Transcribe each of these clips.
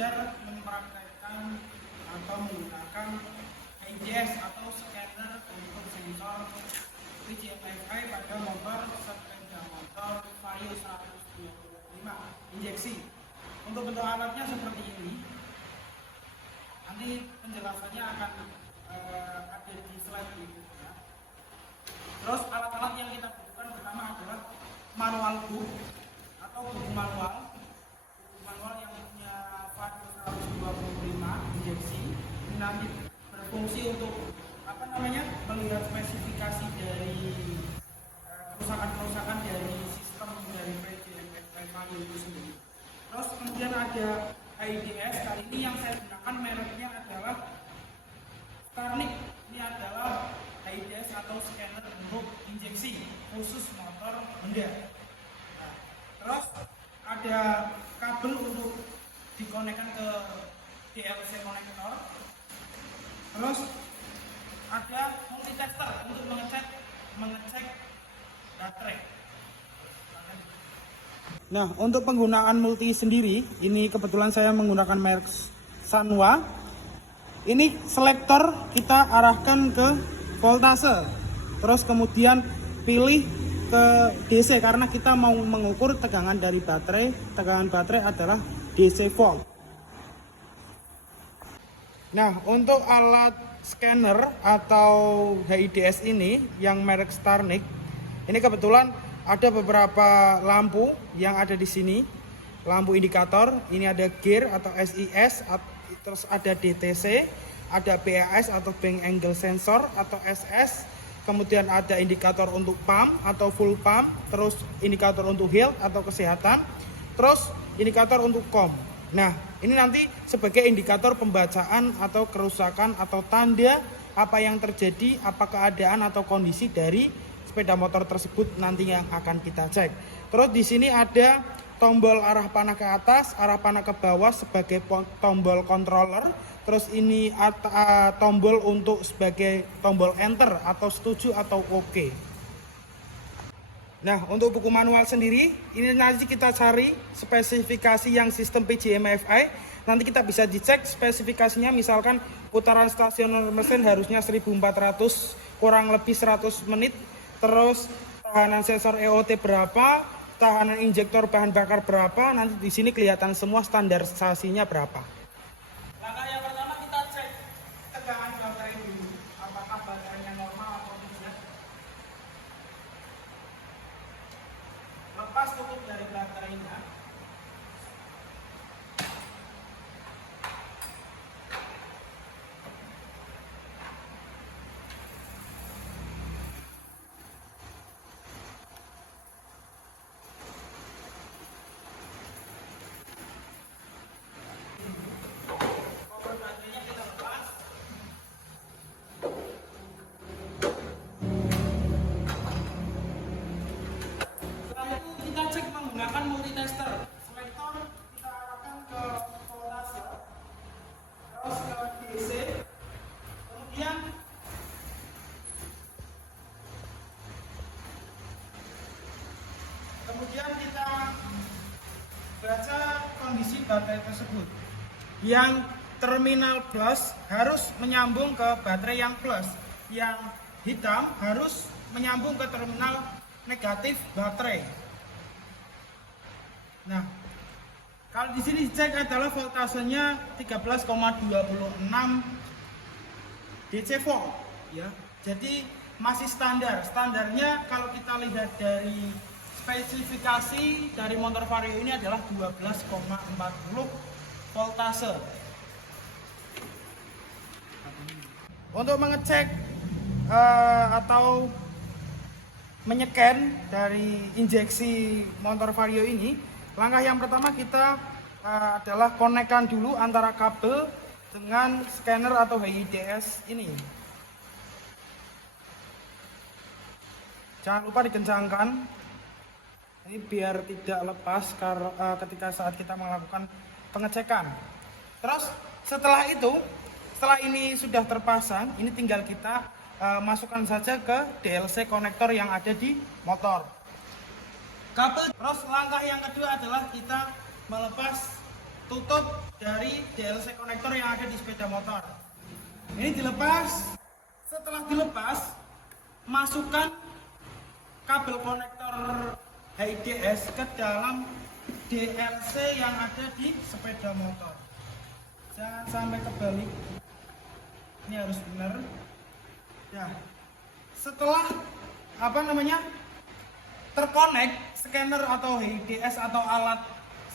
belajar mempraktekkan atau menggunakan IDS atau scanner untuk sensor PCMFI pada motor sepeda motor Vario 125 injeksi. Untuk bentuk alatnya seperti ini. Nanti penjelasannya akan ada di slide berikutnya. Terus alat-alat yang kita butuhkan pertama adalah manual book atau buku manual. Buku manual yang punya Vario 125 injeksi. Ini nanti berfungsi untuk melihat spesifikasi dari kerusakan-kerusakan dari sistem dari PCMFI Vario itu sendiri. Terus kemudian ada IDS. Kali ini yang saya gunakan mereknya adalah Starnik. Ini adalah IDS atau scanner untuk injeksi khusus motor Honda. Nah, terus ada kabel untuk dikonekkan ke DLC konektor. Terus ada multitester untuk mengecek baterai. Nah, untuk penggunaan multi sendiri, ini kebetulan saya menggunakan merek Sanwa. Ini selektor kita arahkan ke voltase. Terus kemudian pilih ke DC karena kita mau mengukur tegangan dari baterai. Tegangan baterai adalah DC volt. Nah, untuk alat scanner atau HIDS ini yang merek Starnik, ini kebetulan ada beberapa lampu yang ada di sini. Lampu indikator, ini ada gear atau SIS, terus ada DTC, ada BAS atau bank angle sensor atau SS, kemudian ada indikator untuk pump atau full pump, terus indikator untuk health atau kesehatan, terus indikator untuk COM. Nah, ini nanti sebagai indikator pembacaan atau kerusakan atau tanda apa yang terjadi, apa keadaan atau kondisi dari sepeda motor tersebut nanti yang akan kita cek. Terus di sini ada tombol arah panah ke atas, arah panah ke bawah sebagai tombol controller. Terus ini tombol untuk sebagai tombol enter atau setuju atau oke. Nah, untuk buku manual sendiri, ini nanti kita cari spesifikasi yang sistem PCMFI. Nanti kita bisa dicek spesifikasinya, misalkan putaran stasioner mesin harusnya 1400 kurang lebih 100 menit. Terus tahanan sensor EOT berapa, tahanan injektor bahan bakar berapa, nanti di sini kelihatan semua standarisasinya berapa. Langkah yang pertama kita cek tegangan baterai dulu, apakah baterainya normal atau tidak. Lepas tutup dari baterainya. Menggunakan multitester, selektor kita arahkan ke voltase, terus ke DC, kemudian kita baca kondisi baterai tersebut. Yang terminal plus harus menyambung ke baterai yang plus, yang hitam harus menyambung ke terminal negatif baterai. Nah, kalau di sini dicek adalah voltasenya 13,26 DC volt ya. Jadi masih standar. Standarnya kalau kita lihat dari spesifikasi dari motor Vario ini adalah 12,40 voltase. Untuk mengecek atau menyeken dari injeksi motor Vario ini, langkah yang pertama kita adalah konekkan dulu antara kabel dengan scanner atau HIDS ini. Jangan lupa dikencangkan, ini biar tidak lepas ketika saat kita melakukan pengecekan. Terus setelah ini sudah terpasang, ini tinggal kita masukkan saja ke DLC konektor yang ada di motor. Kabel. Terus langkah yang kedua adalah kita melepas tutup dari DLC konektor yang ada di sepeda motor. Ini dilepas. Setelah dilepas, masukkan kabel konektor HIDS ke dalam DLC yang ada di sepeda motor. Jangan sampai kebalik. Ini harus benar. Ya. Setelah terkonek, scanner atau HIDS atau alat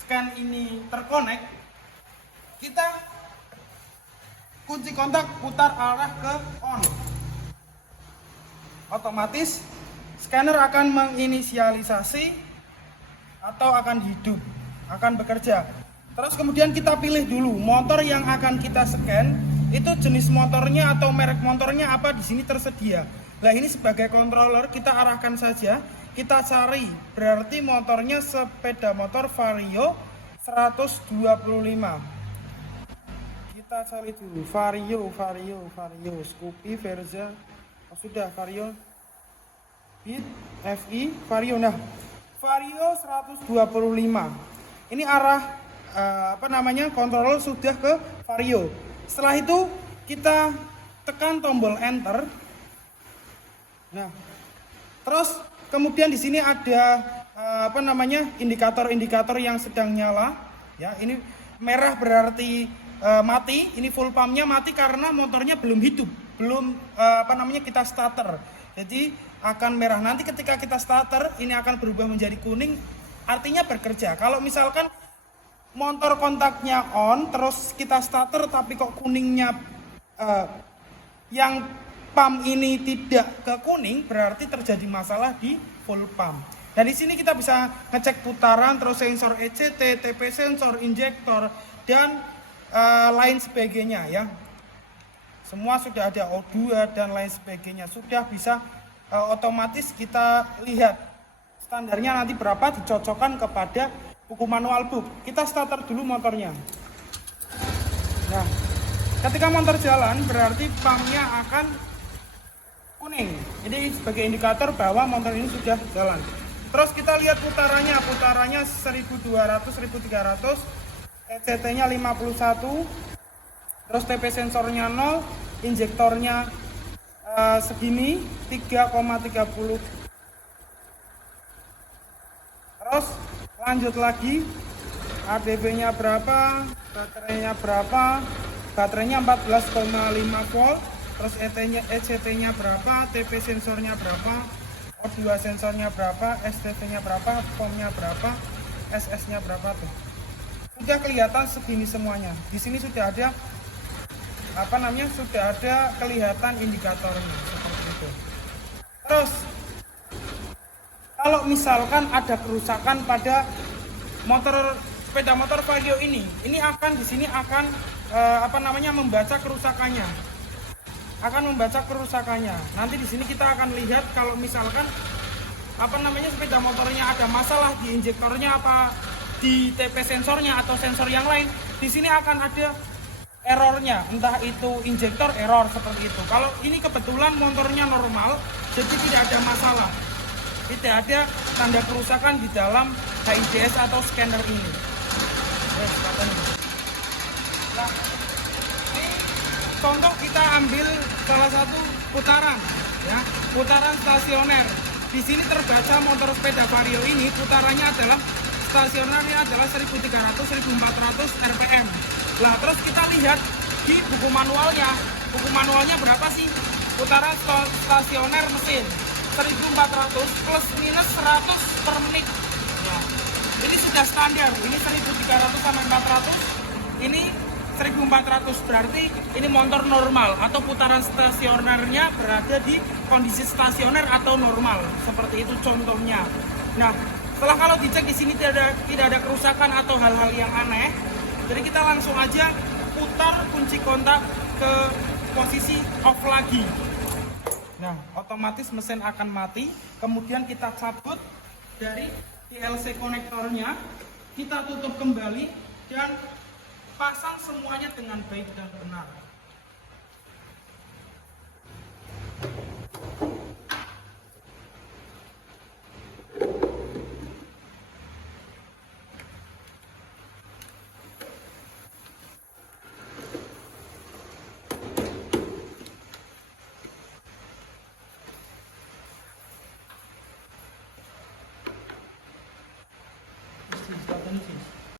scan ini terkonek, kita kunci kontak putar arah ke on. Otomatis scanner akan menginisialisasi atau akan hidup, akan bekerja. Terus kemudian kita pilih dulu motor yang akan kita scan, itu jenis motornya atau merek motornya apa, di sini tersedia. Nah, ini sebagai controller kita arahkan saja, kita cari, berarti motornya sepeda motor Vario 125. Kita cari dulu Vario, Scoopy, Verza, sudah Vario, Beat, FI, Vario. Nah, Vario 125. Ini arah controller sudah ke Vario. Setelah itu kita tekan tombol enter. Nah, terus kemudian di sini ada indikator-indikator yang sedang nyala. Ya, ini merah berarti mati. Ini full pumpnya mati karena motornya belum hidup, belum kita starter. Jadi akan merah. Nanti ketika kita starter, ini akan berubah menjadi kuning, artinya bekerja. Kalau misalkan motor kontaknya on, terus kita starter tapi kok kuningnya yang pump ini tidak ke kuning, berarti terjadi masalah di full pump. Dan di sini kita bisa ngecek putaran, terus sensor ECT, TP sensor, injektor, dan lain sebagainya ya. Semua sudah ada O2 dan lain sebagainya. Sudah bisa otomatis kita lihat standarnya nanti berapa, dicocokkan kepada buku manual book. Kita starter dulu motornya. Nah, ketika motor jalan berarti pumpnya akan kuning. Ini sebagai indikator bahwa motor ini sudah jalan. Terus kita lihat putarannya 1200, 1300, ECT-nya 51, terus TP sensornya 0, injektornya segini 3,30. Terus lanjut lagi, ADB-nya berapa, baterainya berapa, baterainya 14,5 volt, terus ECT-nya berapa, TP sensornya berapa, O2 sensornya berapa, STV-nya berapa, POM-nya berapa, SS-nya berapa tuh. Sudah kelihatan segini semuanya. Di sini sudah ada sudah ada kelihatan indikatornya seperti itu. Terus kalau misalkan ada kerusakan pada sepeda motor Vario ini akan di sini akan membaca kerusakannya. Nanti di sini kita akan lihat kalau misalkan sepeda motornya ada masalah di injektornya apa di TP sensornya atau sensor yang lain, di sini akan ada errornya, entah itu injektor error seperti itu. Kalau ini kebetulan motornya normal, jadi tidak ada masalah, tidak ada tanda kerusakan di dalam HIDS atau scanner ini. Nah, ini contoh kita ambil salah satu putaran, ya, putaran stasioner. Di sini terbaca motor sepeda Vario ini putarannya adalah stasionernya adalah 1300-1400 rpm. Nah, terus kita lihat di buku manualnya berapa sih putaran stasioner mesin? 1400 plus minus 100 per menit. Nah, ini sudah standar. Ini 1300 sampai 400. Ini 1400, berarti ini motor normal atau putaran stasionernya berada di kondisi stasioner atau normal. Seperti itu contohnya. Nah, setelah kalau dicek di sini tidak ada kerusakan atau hal-hal yang aneh, jadi kita langsung aja putar kunci kontak ke posisi off lagi. Nah, otomatis mesin akan mati. Kemudian kita cabut dari DLC konektornya, kita tutup kembali dan pasang semuanya dengan baik dan benar. button sih.